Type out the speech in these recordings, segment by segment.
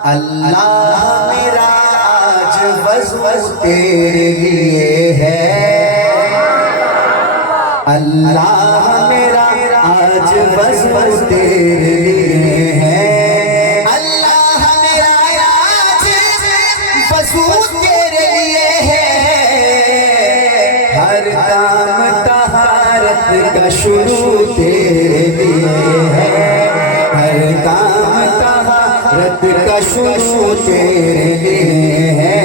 اللہ میرا آج وضو تیرے لیے ہے، اللہ میرا آج وضو تیرے لیے ہے، اللہ میرا آج وضو تیرے لیے ہے، ہر کام طہارت کا شروع تیرے لیے ہے، ہر کام طہارت کا شروع تیرے لیے ہے،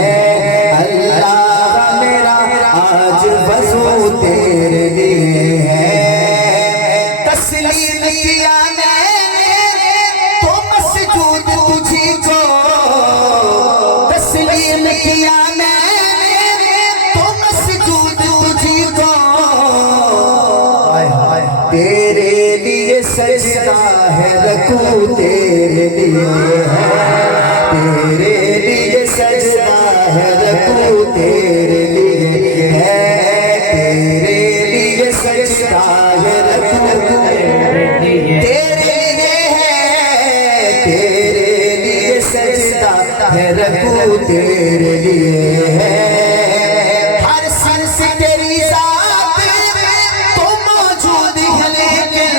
اللہ میرا آج وضو تیرے لیے ہے، تسلیم کیا میں نے تو مسجود تجھی کو، تسلیم کیا میں نے تو مسجود تجھی کو، تیرے لیے سجدہ ہے رکوع تیرے لیے ہے، تیرے لیے سجدہ ہے رکوع تیرے لیے ہے، تیرے لیے سجدہ ہے رکوع تیرے لیے ہے، تیرے لیے سجدہ ہے رکوع تیرے لیے ہے، ہر سر سے تیری ذات تو موجود ہے لیکن،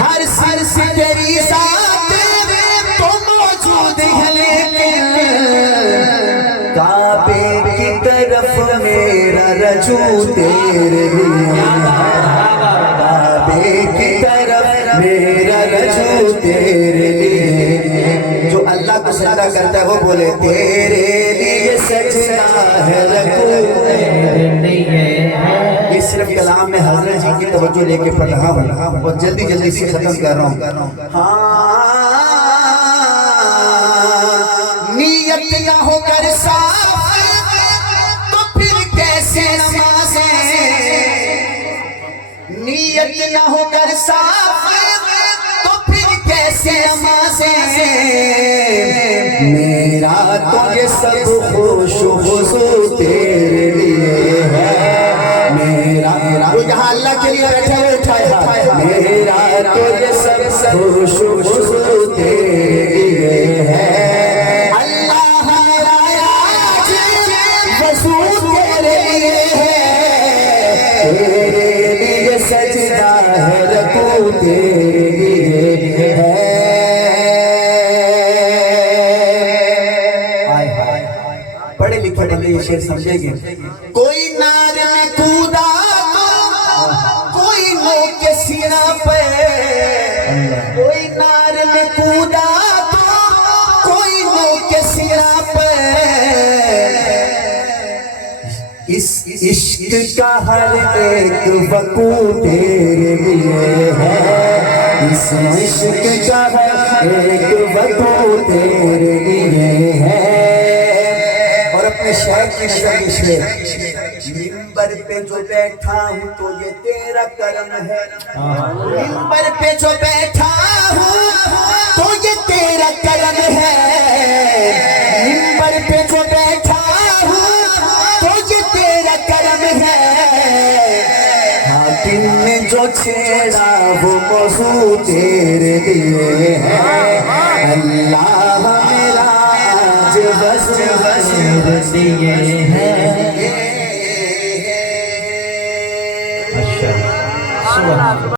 ہر سر سے تیری ذات تو موجود ہے لیکن، کعبے کی طرف میرا رجوع تیرے لیے ہے، کعبے کی طرف میرا رجوع تیرے لیے، جو اللہ کو سجدہ کرتا ہے وہ بولے تیرے لیے سجدہ ہے رکوع تیرے لیے ہے، یہ صرف کلام میں حضرت جی کی توجہ لے کے پڑھ رہا ہوں اور جلدی جلدی سے ختم کر رہا ہوں، ہاں نیت نہ ہو کر صاف تو پھر کیسے نمازیں، نیت نہ ہو کر صاف تو پھر کیسے نمازیں، میرا تو یہ سب خوش و خضوع تیرے لیے ہے، میرا وہ جہاں اللہ کے لیے بیٹھے ہوئے اٹھائے، میرا تو یہ سب خوش و خضوع تیرے لیے ہے، اللہ میرا آج وضو تیرے لیے ہے، تیرے لیے سجدہ ہے رکوع تیرے لیے ہے، پڑھے لکھے بندے یہ شعر سمجھے گے، کوئی نار میں کودا کوئی نوک کے سینہ پہ، کوئی نار میں کودا کوئی نوک کے سینہ پہ، اس عشق کا ہر ایک وقوع تیرے لیے ہے، اس عشق کا ہر ایک وقوع تیرے لیے ہے، اور اپنے شہر کی نگرش میں منبر پہ جو بیٹھا ہوں تو یہ تیرا کرم ہے، منبر پہ جو بیٹھا ہوں تو یہ تیرا کرم ہے، منبر پہ جو بیٹھا ہوں تو یہ تیرا کرم ہے، حاکم نے جو چھیڑا وہ موضوع تیرے لیے ہے، اللہ میرا آج وضو تیرے لیے ہے۔